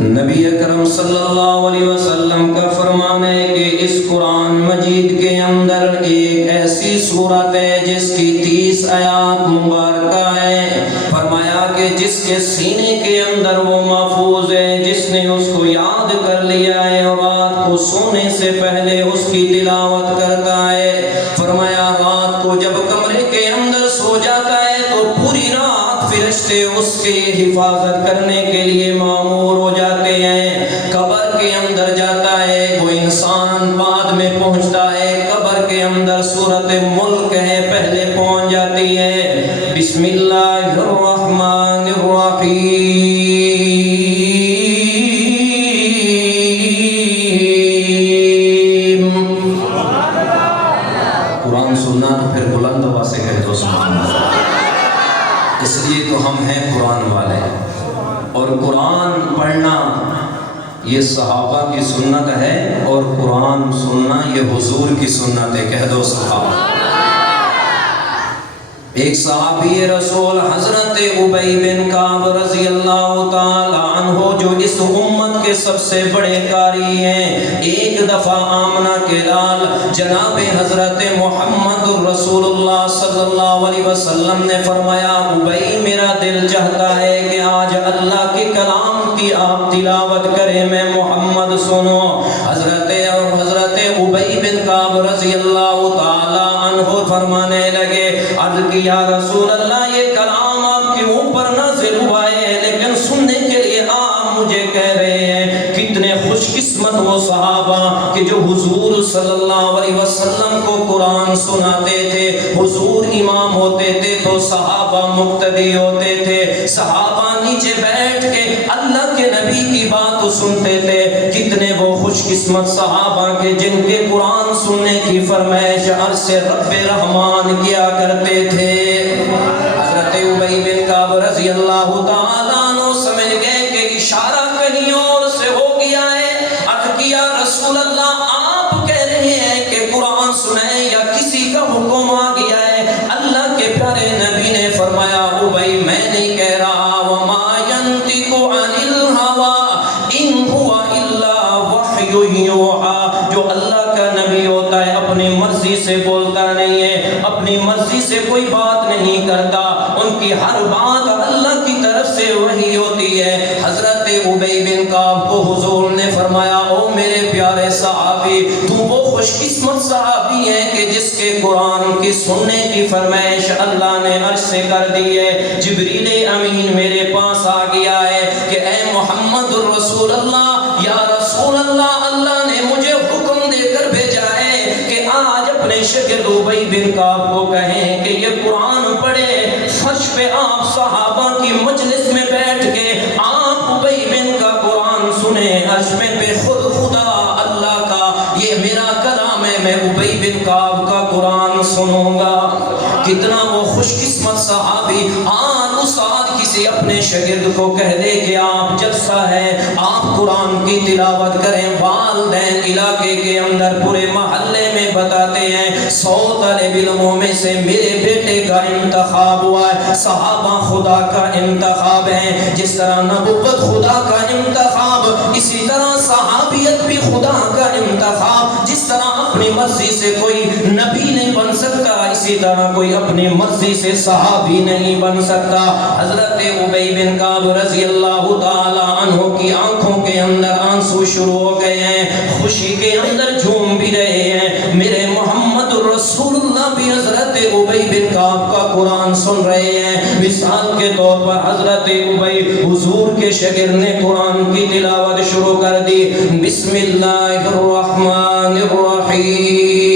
نبی اکرم صلی اللہ علیہ وسلم کا فرمان ہے کہ اس قرآن مجید کے اندر ایک ایسی صورت ہے جس کی 30 آیات مبارکہ ہے. فرمایا کہ جس کے سینے کے اندر وہ محفوظ ہے، جس نے اس کو یاد کر لیا ہے اور رات کو سونے سے پہلے اس کی تلاوت کرتا ہے. فرمایا رات کو جب کمرے کے اندر سو جاتا ہے تو پوری رات فرشتے اس کی حفاظت کرنے کے لیے مامور ہو جاتے ہیں. قبر کے اندر جاتا ہے وہ انسان بعد میں پہنچتا ہے. قبر کے اندر سورۃ ملک ہے پہلے پہنچ جاتی ہے. بسم اللہ الرحمن الرحیم. قرآن سننا تو پھر بلند آواز سے کہہ دو سبحان اللہ. اس لیے تو ہم ہیں قرآن والے. اور قرآن پڑھنا یہ صحابہ کی سنت ہے اور قرآن سننا یہ حضور کی سنت ہے. کہہ دو صحابہ. ایک صحابی رسول حضرت ابی بن کعب رضی اللہ تعالی عنہ جو اس امت کے سب سے بڑے قاری ہیں، ایک دفعہ آمنہ کے لال جناب حضرت محمد رسول اللہ صلی اللہ علیہ وسلم نے فرمایا ابی میرا دل چاہتا ہے کہ آج اللہ کے کلام کی آپ تلاوت کریں، میں محمد سنو. حضرت ابی بن کعب رضی اللہ تعالی عنہ فرمانے لگے عرض کی یا رسول اللہ یہ کلام آپ کے اوپر نازل ہوا ہے لیکن سننے کے لیے آپ مجھے کہہ رہے ہیں. کتنے خوش قسمت وہ صحابہ کہ جو حضور صلی اللہ علیہ وسلم کو قرآن سناتے تھے. حضور امام ہوتے تھے تو صحابہ مقتدی ہوتے تھے. صحابہ نیچے بیٹھ کے اللہ کے نبی کی بات سنتے تھے. کتنے وہ خوش قسمت صحابہ کے جن کے قرآن سننے کی فرمائش عرش رب رحمان کیا کرتے تھے. حضرت ابی بن کعب رضی اللہ تعالیٰ عنہ سمجھ گئے کہ اشارہ کہیں اور سے ہو گیا ہے. عرض کیا رسول اللہ آپ کہہ رہے ہیں کہ قرآن سنائیں یا کسی کا حکم آ گیا ہے؟ اللہ کے پیارے نبی نے فرمایا ابی میں نہیں کہہ رہا وما ينطق عن الهوى ان هو الا وحی یوحی. جو اللہ کا نبی ہوتا ہے اپنی مرضی سے بولتا نہیں ہے، اپنی مرضی سے کوئی بات نہیں کرتا. ان کی ہر بات اللہ کی طرف سے وحی ہوتی ہے. حضرت ابی بن کعب کو حضور نے فرمایا او میرے پیارے صحابی تو وہ خوش قسمت صحابی ہے کہ جس کے قرآن کی سننے کی فرمائش اللہ نے عرش سے کر دی ہے. جبریل امین میرے پاس آ گیا ہے کہ اے محمد الرسول اللہ یا رسول اللہ اللہ نے مجھے حکم دے کر بھیجا ہے کہ آج اپنے شاگرد ابی بن کعب کو کہیں کہ یہ قرآن پڑھے. فرش پہ آپ صحابہ کی مجلس میں بیٹھ کے آپ ابی بن کا قرآن سنیں. عرش پہ خود خدا اللہ کا یہ میرا کلام ہے، میں ابی بن کعب کا قرآن سنوں گا. کتنا وہ خوش قسمت صحابی. اس آج کسی اپنے شاگرد کو کہہ دے کہ آپ جلسہ ہے آپ قرآن کی تلاوت کریں. والدین علاقے کے اندر پورے محلے میں بتاتے ہیں 100 طالب علموں میں سے میرے بیٹے کا انتخاب ہوا ہے. صحابہ خدا کا انتخاب ہے. جس طرح نبوت خدا کا انتخاب اسی طرح صحابیت بھی خدا کا انتخاب. جس طرح اپنی مرضی سے کوئی نبی نہیں بن سکتا اسی طرح کوئی اپنی مرضی سے صحابی نہیں بن سکتا. حضرت ابی بن کعب رضی اللہ تعالی عنہ کی آنکھوں کے اندر آنسو شروع ہو گئے ہیں، خوشی کے اندر جھوم بھی رہے ہیں. میرے محمد رسول اللہ بھی حضرت ابی بن کعب کا قرآن سن رہے ہیں. مثال کے طور پر حضرت ابی حضور کے شاگرد نے قرآن کی تلاوت شروع کر دی. بسم اللہ الرحمن الرحیم.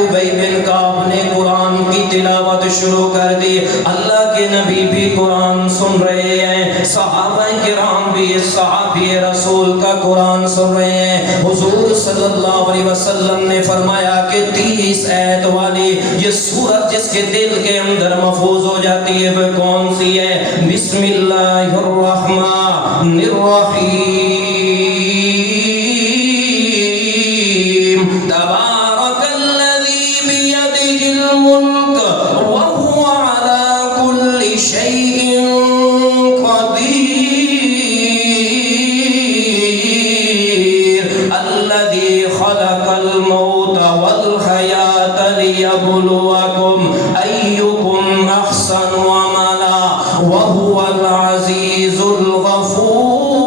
ابی بن کعب نے تلاوت شروع کر دی. اللہ کے نبی بھی قرآن سن رہے ہیں, صحابہ کرام بھی صحابی رسول کا قرآن سن رہے ہیں. حضور صلی اللہ علیہ وسلم نے فرمایا کہ 30 آیت والی یہ سورت جس کے دل کے اندر محفوظ ہو جاتی ہے وہ کون سی ہے؟ بسم اللہ الرحمن الرحیم. تبارک الذی بیدہ الملک وہو علی کل شیء قدیر. الذی خلق الموت والحیاة لیبلوکم ایکم احسن عملا وهو العزیز الغفور.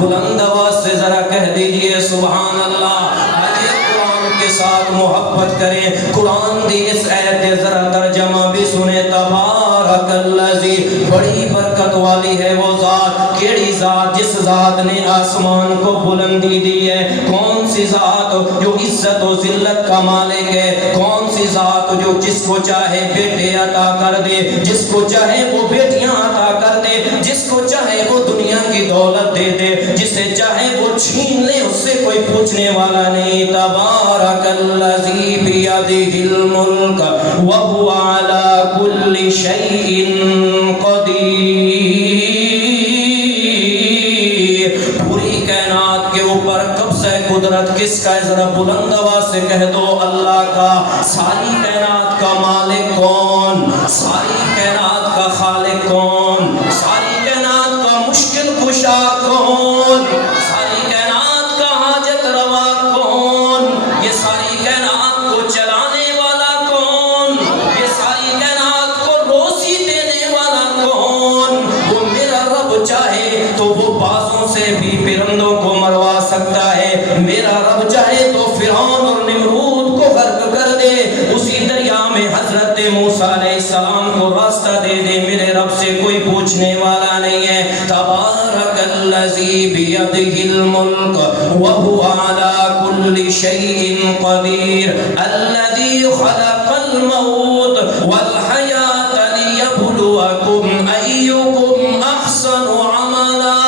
بلند آواز سے ذرا کہہ دیجئے سبحان اللہ. آئیے قرآن کے ساتھ محبت کریں. قرآن دی اس آیت ذرا ترجمہ بھی سنیں. تبارک الذی, بڑی برکت والی ہے وہ ذات. کیڑی ذات؟ جس ذات نے آسمان کو بلندی دی ہے. کون سی ذات؟ جو عزت و ذلت کا مالک ہے. کون سی ذات جو جس کو چاہے بیٹے عطا کر دے, جس کو چاہے وہ بیٹیاں عطا کر دے, جس کو چاہے وہ دنیا کی دولت دے دے, جسے چاہے وہ چھین لے, اس سے کوئی پوچھنے والا نہیں. تبارک الذی بیدہ الملک وہو علی کل شیء قدیر. پوری کائنات کے اوپر قبضہ قدرت کس کا ہے؟ ذرا بلند آواز سے کہہ دو اللہ کا. ساری کائنات کا مالک کون؟ ساری کائنات کا خالق کون؟ ساری کائنات کا مشکل کشا کون؟ ساری کائنات کا حاجت روا کون؟ یہ ساری کائنات کو چلانے والا کون؟ یہ ساری کائنات کو روزی دینے والا کون؟ وہ میرا رب چاہے تو وہ بازوں سے بھی پرندوں کو مروا سکتا ہے. میرا رب چاہے تو فرعون اور نمرود کو غرق کر دے, اسی دریا میں حضرت موسیٰ علیہ السلام کو راستہ دے دے. میرے رب سے کوئی پوچھنے والا نہیں ہے. تبارک الذی بیدہ الملک وہو علی کل شیء قدیر. الذی خلق الموت والحیاة لیبلوکم ایکم احسن عملا.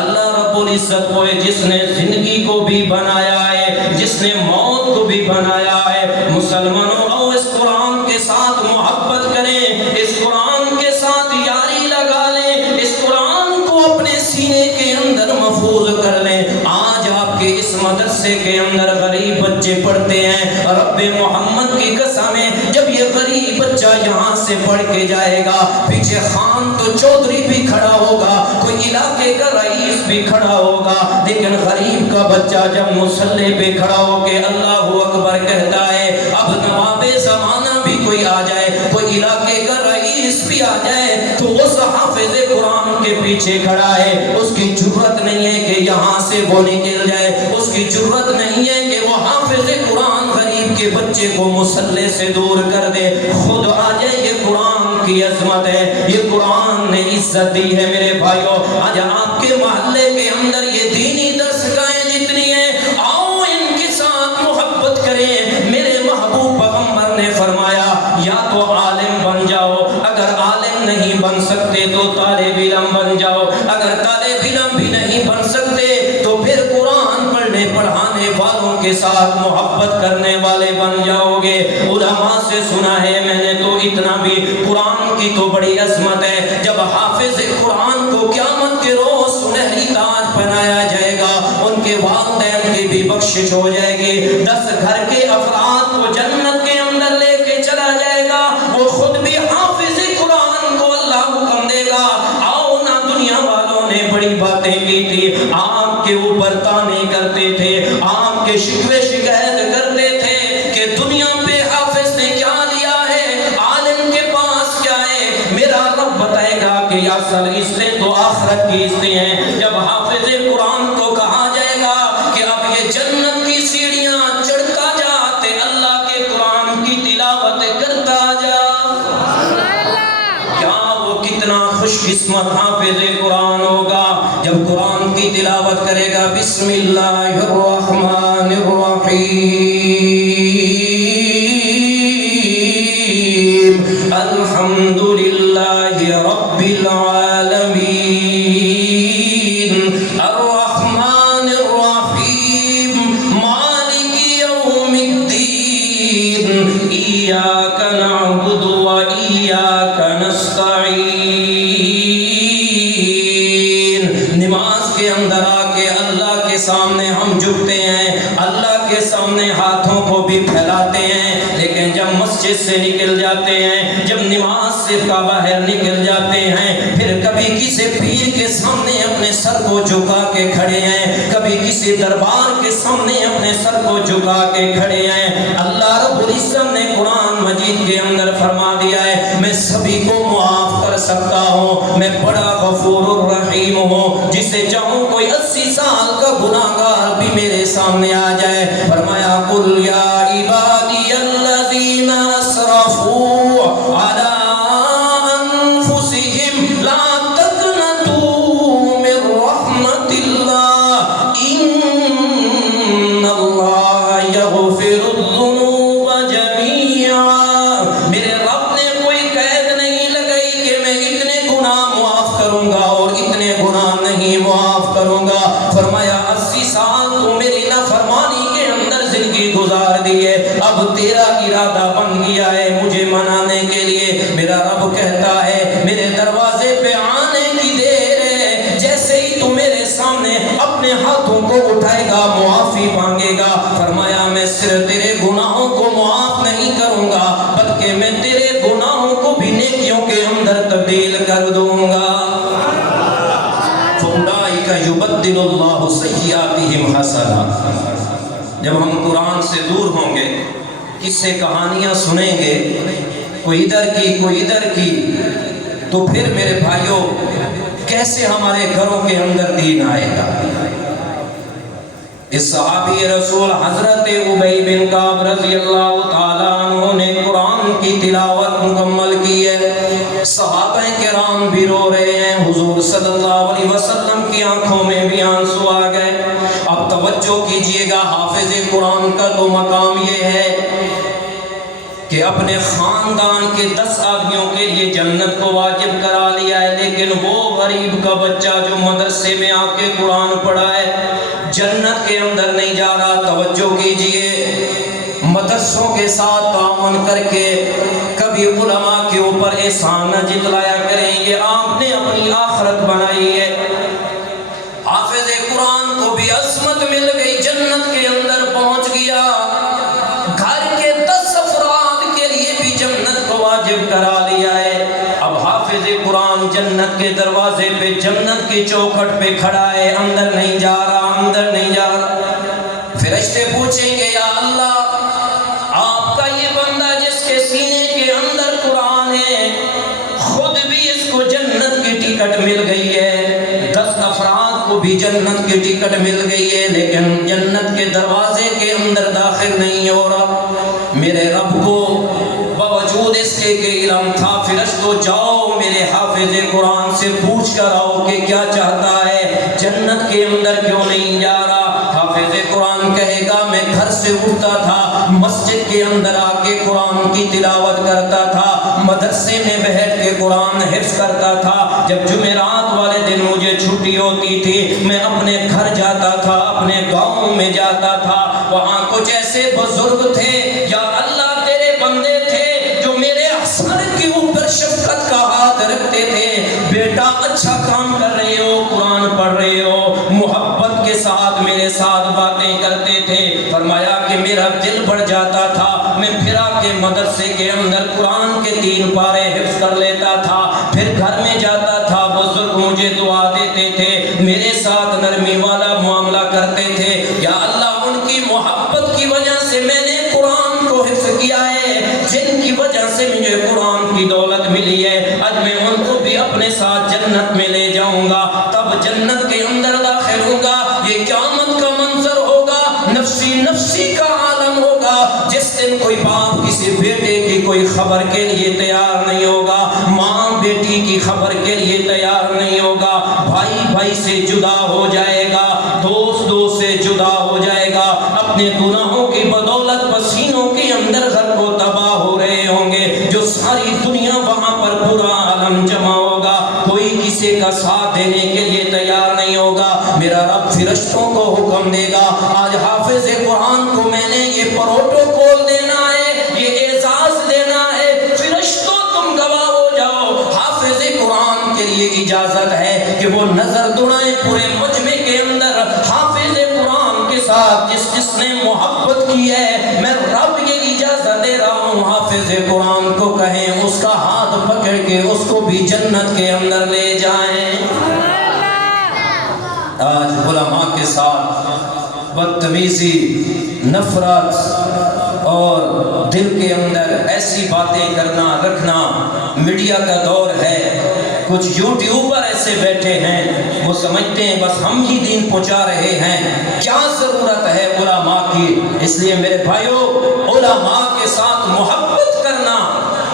اللہ رب العزت وہ ہے جس نے زندگی کو بھی بنایا ہے, جس نے موت کو بھی بنایا ہے. مسلمانوں آؤ اس قرآن کے ساتھ محبت کریں, اس قرآن کے ساتھ یاری لگا لیں, اس قرآن کو اپنے سینے کے اندر محفوظ کر لیں. آج آپ کے اس مدرسے کے اندر غریب بچے پڑھتے ہیں. رب محمد کی قسم ہے جب یہ غریب بچہ یہاں سے پڑھ کے جائے گا, پیچھے خان تو چودھری بھی کھڑا ہوگا, کوئی علاقے کا رئیس بھی کھڑا ہوگا, لیکن غریب کا بچہ جب مصلی پہ کھڑا ہو کے اللہ اکبر کہتا ہے, اب نواب زمانہ بھی کوئی آ جائے, کوئی علاقے کا رئیس بھی آ جائے, تو اس حافظ قرآن کے پیچھے کھڑا ہے. اس کی جرت نہیں ہے کہ یہاں سے وہ نکل جائے, اس کی جرت نہیں ہے کہ وہ حافظ قرآن غریب کے بچے کو مصلی سے دور کر دے. خود آ جائے. یہ قرآن کی عظمت ہے, یہ قرآن نے عزت دی ہے. میرے بھائیو, آج آپ کے محلے کے اندر یہ دینی درسگاہیں جتنی ہیں, آؤ ان کے ساتھ محبت کریں. میرے محبوب پیغمبر نے فرمایا یا تو عالم بن جاؤ, اگر عالم نہیں بن سکتے تو طالب علم بن جاؤ, اگر طالب علم بھی نہیں بن سکتے تو پھر قرآن پڑھنے پڑھانے والوں کے ساتھ محبت کرنے والے بن جاؤ گے. علماء سے سنا ہے میں نے تو اتنا بھی, قرآن کی تو بڑی عظمت ہے. جب حافظ قرآن کو قیامت کے روز سنہری تاج پہنایا جائے گا, ان کے والدین کی بھی بخشش ہو جائے گی, 10 گھر کے افراد کو جنت کے اندر لے کے چلا جائے گا. وہ خود بھی حافظ قرآن کو اللہ حکم دے گا, آؤ نا. دنیا والوں نے بڑی باتیں کی تھی, آپ کے اوپر تانے کرتے تھے, آپ کے شکوے شکایت کرتے تھے کہ دنیا پہ حافظ نے کیا لیا ہے, عالم کے پاس کیا ہے. میرا رب بتائے گا کہ اصل عزتیں تو آخرت کی عزتیں ہیں. جب حافظ قرآن کو کہا جائے گا کہ اب یہ جنت کی سیڑھیاں چڑھتا جاتے, اللہ کے قرآن کی تلاوت کرتا جا, کیا وہ کتنا خوش قسمت حافظ قرآن ہوگا جب قرآن کی تلاوت کرے گا. بسم اللہ الرحمن الرحیم. العالمین الرحمن الرحیم مالک یوم الدین ایاک نعبد و ایاک نستعین۔ نماز کے اندر آ کے اللہ کے سامنے ہم جھکتے ہیں، اللہ کے سامنے ہاتھوں کو بھی پھیلاتے ہیں، لیکن جب مسجد سے نکل جاتے ہیں، جب نماز سے باہر نکل جاتے ہیں، پھر کبھی کسی پیر کے سامنے اپنے سر کو جھکا کے کھڑے ہیں، کبھی کسی دربار کے سامنے اپنے سر کو جھکا کے کھڑے ہیں۔ اللہ رب العزت نے قرآن مجید کے اندر فرما دیا ہے میں سبھی کو معاف کر سکتا ہوں، میں بڑا غفور الرحیم ہوں، جسے چاہوں کوئی 80 سال کا گناہگار بھی میرے سامنے آ جائے۔ فرمایا قل یا عبادی الذین اسرفوا علی انفسہم لا تقنطوا من رحمت اللہ ان اللہ یغفر الذنوب جميعا۔ میرے رب نے کوئی قید نہیں لگائی کہ میں اتنے گناہ معاف کروں گا اور اتنے گناہ نہیں معاف کروں گا۔ فرمایا 80 سال تو میری نافرمانی کے اندر زندگی گزار دی ہے، اب تیرا ارادہ بن گیا ہے مجھے منانے کے لیے۔ میرا رب کہتا ہے میرے دروازے پہ آنے کی دیر ہے، جیسے ہی تو میرے سامنے اپنے ہاتھوں کو اٹھائے گا معافی مانگے گا، فرمایا میں صرف تیرے گناہوں کو معاف نہیں کروں گا بلکہ میں تیرے گناہوں کو بھی نیکیوں کے اندر تبدیل کر دوں گا۔ فَأُولَٰئِكَ يُبَدِّلُ اللَّهُ سَيِّئَاتِهِمْ حَسَنَاتٍ۔ جب ہم قرآن سے دور ہوں گے، قصے کہانیاں سنیں گے، کوئی ادھر کی کوئی ادھر کی، تو پھر میرے بھائیوں کیسے ہمارے گھروں کے اندر دین آئے گا؟ اس صحابی رسول حضرت ابی بن کعب رضی اللہ تعالیٰ عنہ نے قرآن کی تلاوت مکمل کی ہے، صحابہ کرام بھی رو رہے ہیں، حضور صلی اللہ علیہ وسلم کی آنکھوں میں بھی آنسو آ گئے۔ اب توجہ کیجئے گا، حافظ قرآن کا تو مقام یہ ہے کہ اپنے خاندان کے 10 آدمیوں کے لیے جنت کو واجب کرا لیا ہے، لیکن وہ غریب کا بچہ جو مدرسے میں آ کے قرآن پڑھا ہے جنت کے اندر نہیں جا رہا۔ توجہ کیجئے، مدرسوں کے ساتھ تعاون کر کے کبھی علماء کے اوپر احسان نہ جتلایا کریں، یہ آپ نے اپنی آخرت بنائی ہے۔ حافظ قرآن کو بھی عصمت مل گئی، جنت کے اندر پہنچ گیا، گھر کے 10 افراد کے لیے بھی جنت کو واجب کرا لیا ہے۔ اب حافظ قرآن جنت کے دروازے پہ، جنت کی چوکھٹ پہ کھڑا ہے، اندر نہیں جا رہا، اندر نہیں جا رہا۔ فرشتے پوچھیں گے یا اللہ آپ کا یہ بندہ جس کے سینے کے اندر قرآن ہے خود بھی اس کو جنت کی ٹکٹ مل گئی ہے، 10 افراد کو بھی جنت کی ٹکٹ مل گئی ہے، لیکن جنت کے دروازے کے اندر داخل نہیں ہو رہا۔ میرے رب کو باوجود اس کے علم تھا، فرشتو جاؤ میرے حافظ قرآن سے پوچھ کر آؤ کہ کیا چاہتا ہے، جنت کے اندر کیوں نہیں جا رہا۔ حافظ قرآن کہے گا میں گھر سے اٹھتا تھا، مسجد کے اندر آ کے قرآن کی تلاوت کرتا تھا، مدرسے میں بیٹھ کے قرآن حفظ کرتا تھا، جب جمعرات والے دن مجھے چھٹی ہوتی تھی میں اپنے گھر جاتا تھا، اپنے گاؤں میں جاتا تھا، وہاں کچھ ایسے بزرگ تھے یا اللہ تیرے بندے تھے جو میرے سر کے اوپر شفقت کا ہاتھ رکھتے تھے، بیٹا اچھا کام کر رہے ہو، قرآن پڑھ رہے ہو، محبت کے ساتھ میرے ساتھ باتیں کرتے تھے۔ فرمایا کہ میرا دل بڑھ جاتا تھا، میں پھر آ کے مدرسے کے اندر قرآن کے 3 پارے حفظ کر لیتا تھا، پھر گھر میں جاتا تھا، بزرگ مجھے دعا دیتے تھے، میرے ساتھ نرمی والا معاملہ کرتے تھے، یا اللہ ان کی محبت کی وجہ سے میں نے قرآن کو حفظ کیا ہے، جن کی وجہ سے مجھے قرآن کی دولت ملی ہے، آج میں ان کو بھی اپنے ساتھ جنت میں لے جاؤں گا، تب جنت کے اندر داخل ہوں گا۔ یہ قیامت کا منظر ہوگا، نفسی نفسی کا عالم ہوگا، جس دن کوئی باپ کسی بیٹے کی کوئی خبر کے لیے تیار نہیں ہوگا، ماں بیٹی کی خبر کے لیے تیار نہیں ہوگا، بھائی بھائی سے جدا ہو جائے گا، دوست دوست سے جدا ہو جائے گا، اپنے گناہوں کی بدولت پسینوں کے اندر غرق و تباہ ہو رہے ہوں گے، جو ساری دنیا وہاں پر برا عالم جمع ہوگا۔ تو نظر دوڑائیں پورے مجمع کے اندر حافظ قرآن کے ساتھ جس نے محبت کی ہے، میں رب یہ اجازت دے رہا ہوں حافظ قرآن کو کہیں اس کا ہاتھ پکڑ کے اس کو بھی جنت کے اندر لے جائیں۔ آج علماء کے ساتھ بدتمیزی، نفرت اور دل کے اندر ایسی باتیں کرنا رکھنا میڈیا کا دور ہے۔ کچھ یوٹیوبر ایسے بیٹھے ہیں وہ سمجھتے ہیں بس ہم ہی دین پہنچا رہے ہیں، کیا ضرورت ہے علماء کی؟ اس لیے میرے بھائیو، علماء کے ساتھ محبت کرنا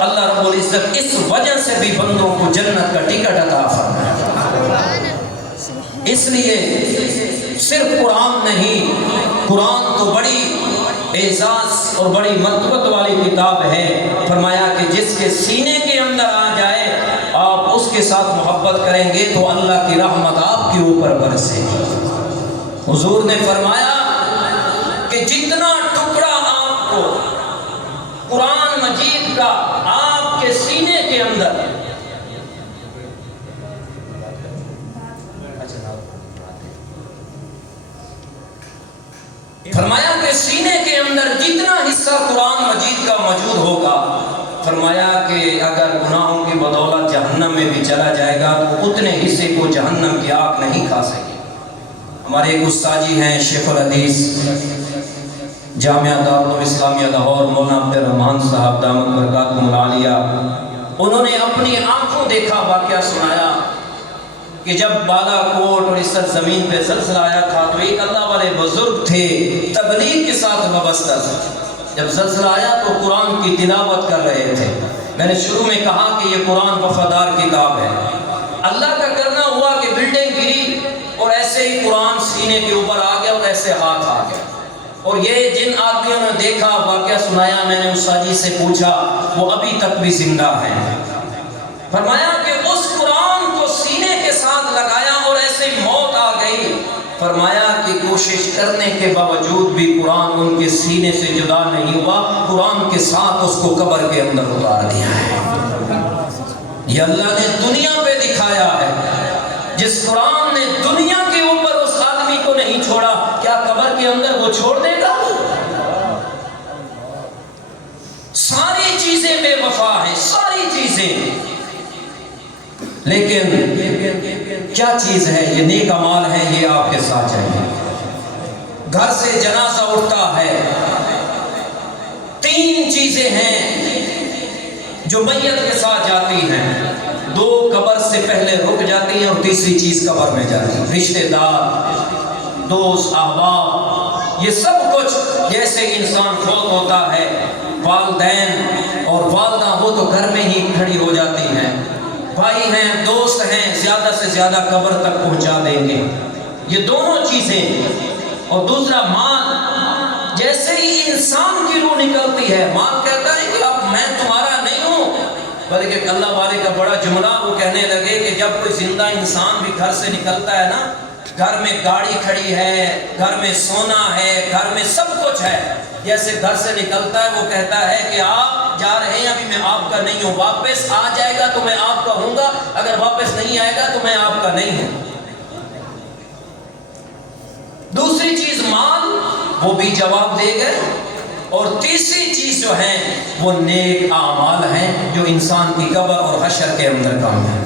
اللہ رب العزت اس وجہ سے بھی بندوں کو جنت کا ٹکٹ عطا فرمائے۔ اس لیے صرف قرآن نہیں، قرآن تو بڑی اعزاز اور بڑی مرتبت والی کتاب ہے۔ فرمایا کہ جس کے سینے کے اندر آ جائے آپ اس کے ساتھ محبت کریں گے تو اللہ کی رحمت آپ کے اوپر برسے گی۔ حضور نے فرمایا کہ جتنا ٹکڑا آپ کو قرآن مجید کا آپ کے سینے کے اندر فرمایا کہ سینے کے اندر جتنا حصہ قرآن مجید کا موجود ہوگا، فرمایا کہ اگر گناہوں کی بدولت جہنم میں بھی چلا جائے گا تو اتنے حصے کو جہنم کی آگ نہیں کھا سکے۔ ہمارے ایک استاد جی ہیں شیخ الحدیث جامعہ دارالاسلامیہ لاہور، مولانا عبد الرحمن صاحب دامت برکاتہم العالیہ، انہوں نے اپنی آنکھوں دیکھا واقعہ سنایا کہ جب بالا کوٹ اور اس سرزمین پہ زلزلہ آیا تھا تو ایک اللہ والے بزرگ تھے، تبلیغ کے ساتھ وابستہ تھے۔ جب زلزلہ آیا تو قرآن کی تلاوت کر رہے تھے۔ میں نے شروع میں کہا کہ یہ قرآن وفادار کتاب ہے۔ اللہ کا کرنا ہوا کہ بلڈنگ گری اور ایسے ہی قرآن سینے کے اوپر آ گیا اور ایسے ہاتھ آ گیا، اور یہ جن آدمیوں نے دیکھا واقعہ سنایا، میں نے استاد جی سے پوچھا، وہ ابھی تک بھی زندہ ہیں۔ فرمایا کہ اس قرآن کو سینے کے ساتھ لگایا اور ایسے ہی موت آ گئی۔ فرمایا کہ کوشش کرنے کے باوجود بھی قرآن ان کے سینے سے جدا نہیں ہوا، قرآن کے ساتھ اس کو قبر کے اندر اتار دیا ہے۔ یہ اللہ نے دنیا پہ دکھایا ہے۔ جس قرآن نے دنیا کے اوپر اس آدمی کو نہیں چھوڑا، کیا قبر کے اندر وہ چھوڑ دے گا؟ ساری چیزیں بے وفا ہیں، ساری چیزیں، لیکن کیا چیز ہے؟ یہ نیک اعمال ہے، یہ آپ کے ساتھ چاہیے۔ گھر سے جنازہ اٹھتا ہے، تین چیزیں ہیں جو میت کے ساتھ جاتی ہیں، دو قبر سے پہلے رک جاتی ہیں اور تیسری چیز قبر میں جاتی ہے۔ رشتہ دار، دوست، احباب، یہ سب کچھ جیسے انسان فوت ہوتا ہے، والدین اور والدہ وہ تو گھر میں ہی کھڑی ہو جاتی ہیں، بھائی ہیں، دوست ہیں، زیادہ سے زیادہ قبر تک پہنچا دیں گے۔ یہ دونوں چیزیں، اور دوسرا مال، جیسے ہی انسان کی روح نکلتی ہے مال کہتا ہے کہ اب میں تمہارا نہیں ہوں، بلکہ اللہ والے کا بڑا جملہ وہ کہنے لگے کہ جب کوئی زندہ انسان بھی گھر سے نکلتا ہے نا، گھر میں گاڑی کھڑی ہے، گھر میں سونا ہے، گھر میں سب کچھ ہے، جیسے گھر سے نکلتا ہے وہ کہتا ہے کہ آپ جا رہے ہیں، ابھی میں آپ کا نہیں ہوں، واپس آ جائے گا تو میں آپ کا ہوں گا، اگر واپس نہیں آئے گا تو میں آپ کا نہیں ہوں۔ دوسری چیز مال، وہ بھی جواب دے گئے، اور تیسری چیز جو ہے وہ نیک اعمال ہیں جو انسان کی قبر اور حشر کے اندر کام ہے۔